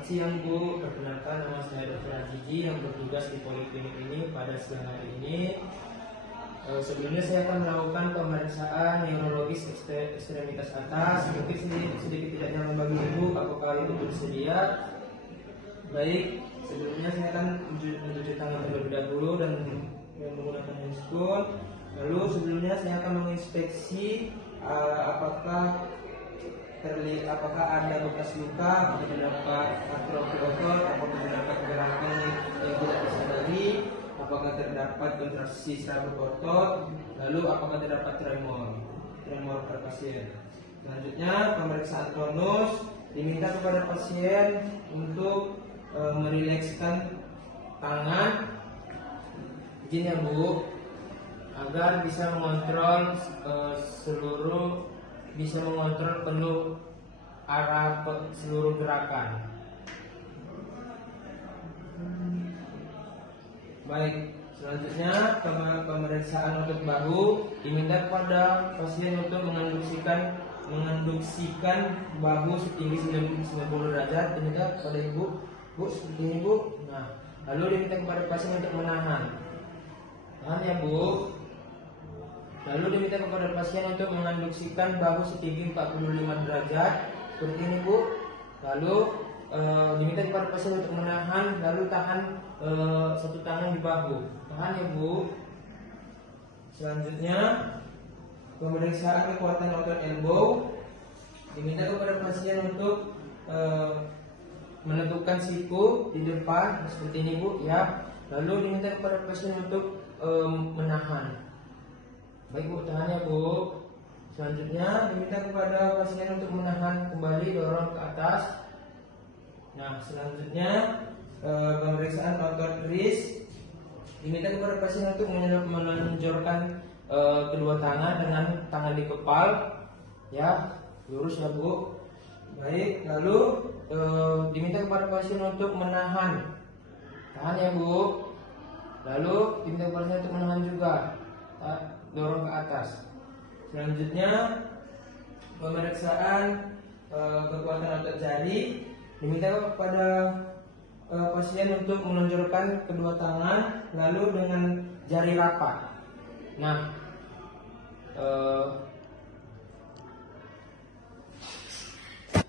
Selamat siang Bu, perkenalkan nama saya Dr. Ajiji yang bertugas di Poliklinik ini pada siang hari ini. Sebelumnya saya akan melakukan pemeriksaan neurologis ekstremitas atas. Mungkin sedikit tidaknya membagi Ibu apakah itu bersedia. Baik, sebelumnya saya akan mencuci tangan terlebih dahulu dan menggunakan handscoon. Lalu sebelumnya saya akan menginspeksi apakah ada bekas luka, apakah terdapat atrofi otot, apakah terdapat gerakan yang tidak disadari, apakah terdapat kontraksi serabut otot, lalu apakah terdapat tremor pada pasien. Selanjutnya pemeriksaan tonus, diminta kepada pasien untuk merilekskan tangan, izin ya Bu, agar bisa mengontrol penuh arah seluruh gerakan. Baik, selanjutnya pemeriksaan untuk bahu, diminta kepada pasien untuk menganduksikan bahu setinggi 90 derajat. Diminta kepada Ibu, Bu, seperti ini Bu. Nah, lalu diminta kepada pasien untuk menahan. Tahan ya Bu. Lalu diminta kepada pasien untuk menganduksikan bahu setinggi 45 derajat seperti ini Bu. Lalu diminta kepada pasien untuk menahan, lalu tahan satu tangan di bahu. Tahan ya Bu. Selanjutnya pemeriksaan kekuatan otot elbow, diminta kepada pasien untuk menentukan siku di depan seperti ini Bu ya. Lalu diminta kepada pasien untuk menahan. Baik Bu, tahan ya Bu. Selanjutnya diminta kepada pasien untuk menahan kembali, dorong ke atas. Nah, selanjutnya pemeriksaan otot wrist, diminta kepada pasien untuk menonjolkan kedua tangan dengan tangan di kepal, ya, lurus ya Bu. Baik, lalu diminta kepada pasien untuk menahan, tahan ya Bu. Lalu diminta kepada pasien untuk menahan juga, dorong ke atas. Selanjutnya pemeriksaan kekuatan otot jari, diminta kepada pasien untuk menonjolkan kedua tangan lalu dengan jari rapat. Nah,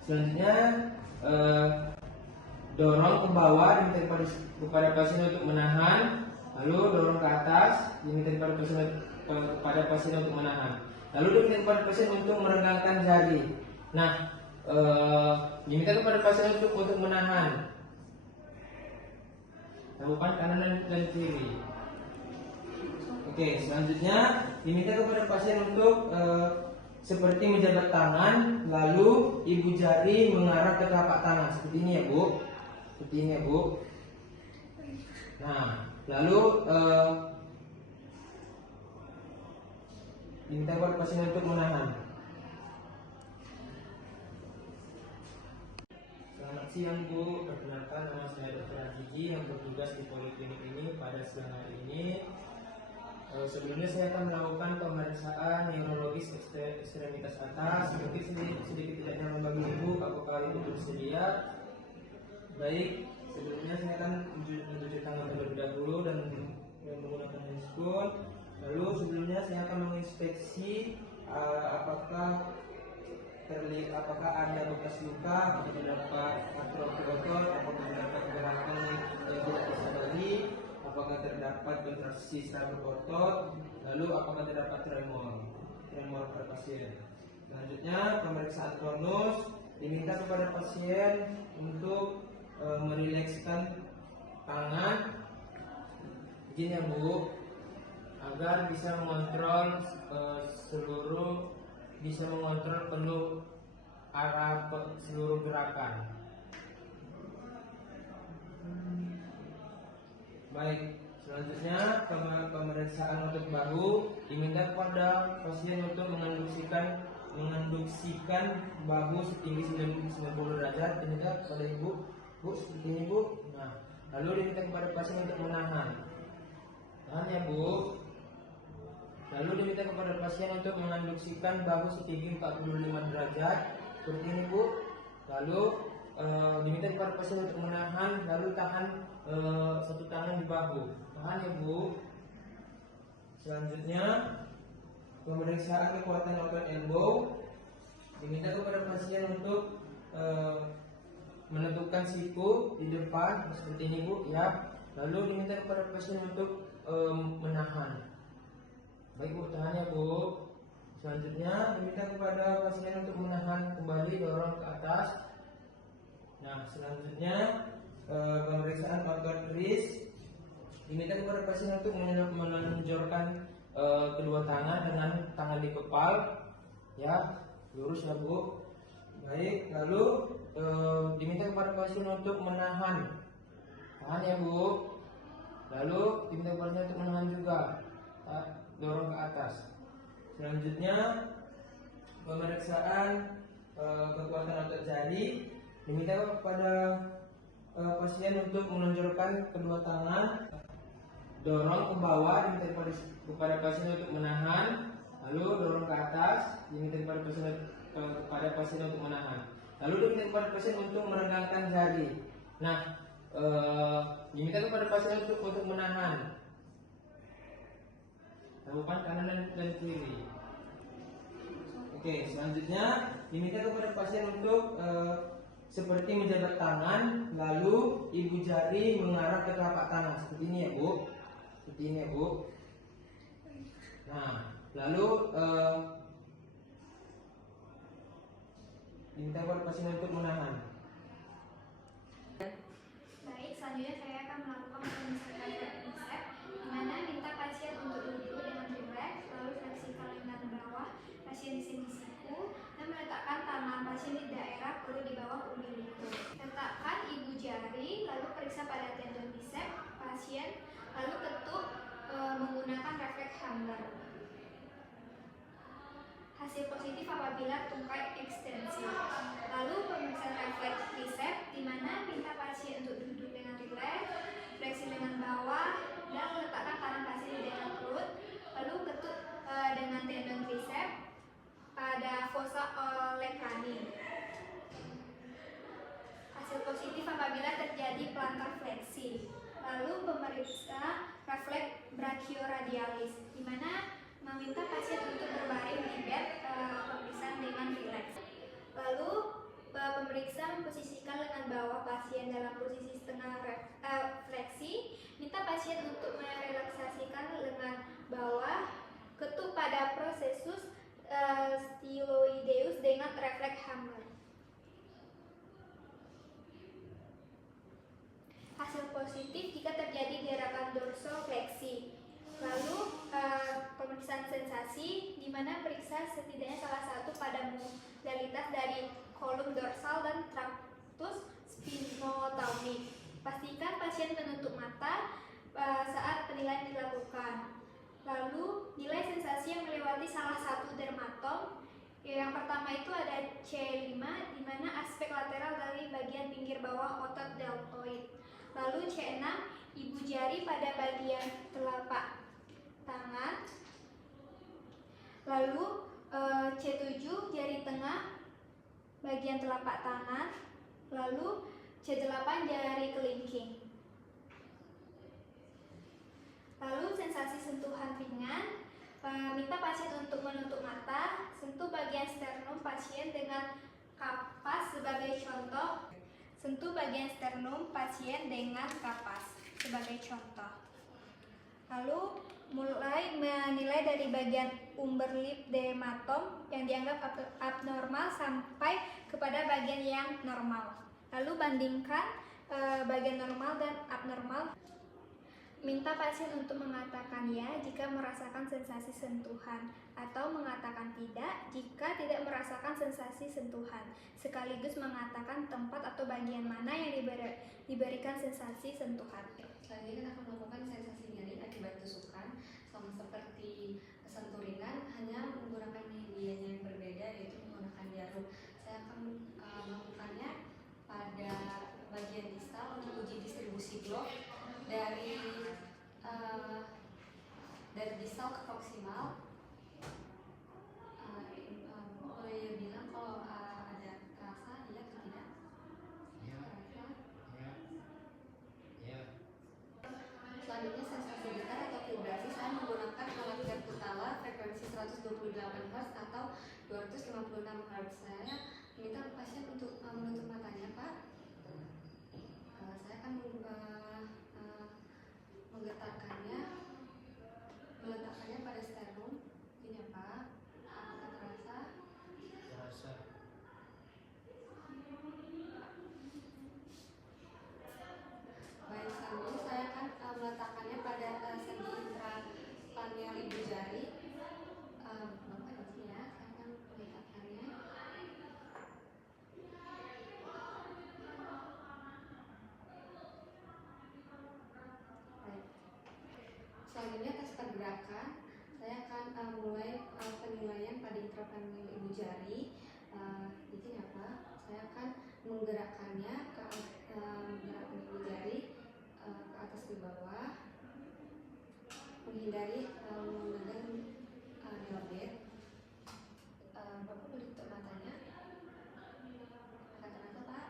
selanjutnya dorong ke bawah, diminta kepada pasien untuk menahan, lalu dorong ke atas, diminta kepada pasien untuk menahan. Lalu diminta kepada pasien untuk meregangkan jari. Nah, diminta kepada pasien untuk menahan. Lakukan kanan dan kiri. Oke, selanjutnya diminta kepada pasien untuk seperti menjabat tangan, lalu ibu jari mengarah ke telapak tangan seperti ini ya Bu. Seperti ini ya Bu. Nah, lalu diminta kepada pasien untuk menahan. Selamat siang Bu, perkenalkan nama saya Dr. Ajiji yang bertugas di Poliklinik ini pada siang hari ini. Sebelumnya saya akan melakukan pemeriksaan neurologis ekstremitas atas. Mungkin sedikit tidaknya membagi Ibu apakah itu bersedia. Baik, sebelumnya saya akan mencuci tangan terlebih dahulu dan menggunakan handscoon. Lalu sebelumnya saya akan menginspeksi apakah ada bekas luka, apakah terdapat atrofi otot, apakah terdapat gerakan yang tidak disadari, apakah terdapat kontraksi serabut otot, lalu apakah terdapat tremor pada pasien. Selanjutnya pemeriksaan tonus, diminta kepada pasien untuk merilekskan tangan, izin ya Bu, agar bisa mengontrol penuh arah seluruh gerakan. Baik, selanjutnya pemeriksaan untuk bahu, diminta kepada pasien untuk menganduksikan bahu setinggi 90 derajat. Diminta kepada Ibu, Bu, seperti ini Bu. Nah, lalu diminta kepada pasien untuk menahan. Tahan ya Bu. Lalu diminta kepada pasien untuk menganduksikan bahu setinggi 45 derajat seperti ini Bu. Lalu diminta kepada pasien untuk menahan, lalu tahan satu tangan di bahu. Tahan ya Bu. Selanjutnya pemeriksaan kekuatan otot elbow. Diminta kepada pasien untuk menentukan siku di depan seperti ini Bu ya. Lalu diminta kepada pasien untuk menahan. Baik Bu, tahan ya Bu. Selanjutnya diminta kepada pasien untuk menahan kembali, dorong ke atas. Nah, selanjutnya pemeriksaan otot wrist. Diminta kepada pasien untuk menonjolkan kedua tangan dengan tangan di kepal, ya, lurus ya Bu. Baik, lalu diminta kepada pasien untuk menahan, tahan ya Bu. Lalu diminta kepada pasien untuk menahan juga, dorong ke atas. Selanjutnya pemeriksaan kekuatan otot jari. Diminta kepada pasien untuk menonjolkan kedua tangan, dorong ke bawah. Diminta kepada pasien untuk menahan, lalu dorong ke atas. Diminta kepada pasien untuk menahan, lalu diminta kepada pasien untuk meregangkan jari. Nah, diminta kepada pasien untuk menahan, lakukan kanan dan kiri. Oke, selanjutnya diminta kepada pasien untuk seperti menjabat tangan, lalu ibu jari mengarah ke telapak tangan seperti ini ya Bu. Seperti ini ya Bu. Nah, lalu diminta kepada pasien untuk menahan. Baik, selanjutnya saya akan melakukan pemeriksaan bicep, di mana minta pasien untuk duduk dengan rileks, lalu fleksikan lengan bawah pasien di sini siku, dan meletakkan tangan pasien di daerah perut di bawah umbilikus. Letakkan ibu jari, lalu periksa pada tendon bicep pasien, lalu ketuk menggunakan refleks Hammer. Hasil positif apabila tungkai ekstensi. Lalu pemeriksaan refleks bicep, di mana minta pasien untuk duduk dengan rileks, fleksi lengan bawah, dan meletakkan tangan pasien di daerah perut, lalu ketuk dengan tendon bicep pada fossa olecrani. Hasil positif apabila terjadi plantar fleksi. Lalu pemeriksa refleks brachioradialis, di mana meminta pasien untuk berbaring di bed, pemeriksaan dengan rileks. Lalu pemeriksa memposisikan lengan bawah pasien dalam posisi setengah fleksi. Minta pasien untuk merelaksasikan lengan bawah, ketuk pada prosesus styloideus dengan refleks Hammer. Hasil positif jika terjadi gerakan dorsofleksi. Lalu pemeriksaan sensasi, di mana periksa setidaknya salah satu pada modalitas dari kolum dorsal dan tractus spinotomik. Pastikan pasien menutup mata saat penilaian dilakukan. Lalu nilai sensasi yang melewati salah satu dermatom. Yang pertama itu ada C5, di mana aspek lateral dari bagian pinggir bawah otot deltoid. Lalu C6, ibu jari pada bagian telapak tangan. Lalu C7, jari tengah bagian telapak tangan. Lalu C8, jari kelingking. Lalu sensasi sentuhan ringan, minta pasien untuk menutup mata, sentuh bagian sternum pasien dengan kapas sebagai contoh. Sentuh bagian sternum pasien dengan kapas sebagai contoh. Lalu mulai menilai dari bagian umberlip dermatom yang dianggap abnormal sampai kepada bagian yang normal. Lalu bandingkan bagian normal dan abnormal. Minta pasien untuk mengatakan ya jika merasakan sensasi sentuhan, atau mengatakan tidak jika tidak merasakan sensasi sentuhan, sekaligus mengatakan tempat atau bagian mana yang diberikan sensasi sentuhan. Selanjutnya kita akan melakukan sensasi nyeri akibat tusukan, sama seperti sentuh ringan, hanya menggunakan medianya yang berbeda, yaitu menggunakan jarum. Saya akan melakukannya pada bagian distal untuk uji distribusi blok dari distal ke proksimal. Boleh bilang kalau ada rasa iya atau tidak? Ya. saya minta pasien untuk menutup matanya, Pak. Saya akan menggetarkannya, meletakkannya pada sternum. Ini ya, Pak. Apakah terasa? Terasa. Baik, selanjutnya saya akan meletakkannya pada sendi intrakranial ibu jari. Bapak di sini ya, saya akan meletakkannya. Baik. Selanjutnya tes pergerakan, saya akan mulai penilaian pada intrakranial ibu jari. Di sini ya, Pak. Saya akan menggerakkannya menggerakkan ibu jari ke atas ke bawah, menghindari menggunakan delbet. Bapak boleh tutup matanya. Akan terasa, Pak?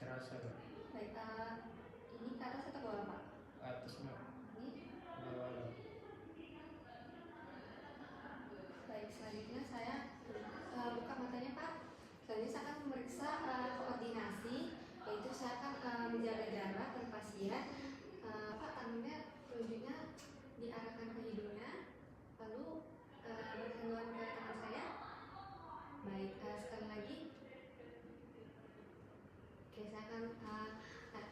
Terasa, Pak. Baik, ini ke atas atau ke bawah, Pak? Atas, Pak. Ini. Bawah. Baik, selanjutnya saya buka matanya, Pak. Selanjutnya saya akan memeriksa koordinasi, yaitu saya akan menjaga jarak dan pasien. Pak, tangannya telunjuknya diarahkan ke hidungnya, lalu bersentuhan ke tangan saya. Baik, sekali lagi. Oke, saya akan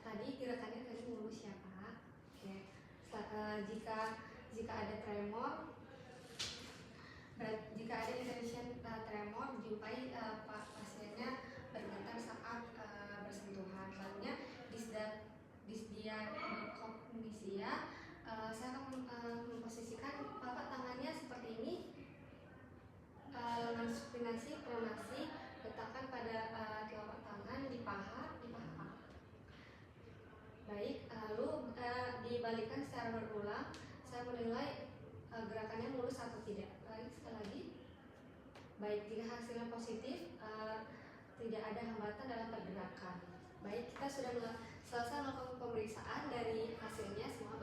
tadi gerakannya tadi mulus ya, Pak. Oke, jika ada tremor, jika ada intention tremor, jumpai pasiennya bergetar saat bersentuhan. Selanjutnya disdiakonisia, saya akan memposisikan Bapak tangannya seperti ini, lengan supinasi, pronasi, letakkan pada telapak tangan di paha. Baik, lalu dibalikkan secara berulang. Saya menilai gerakannya mulus atau tidak. Baik, sekali lagi. Baik, jika hasilnya positif, tidak ada hambatan dalam pergerakan. Baik, kita sudah selesai melakukan pemeriksaan. Dari hasilnya semua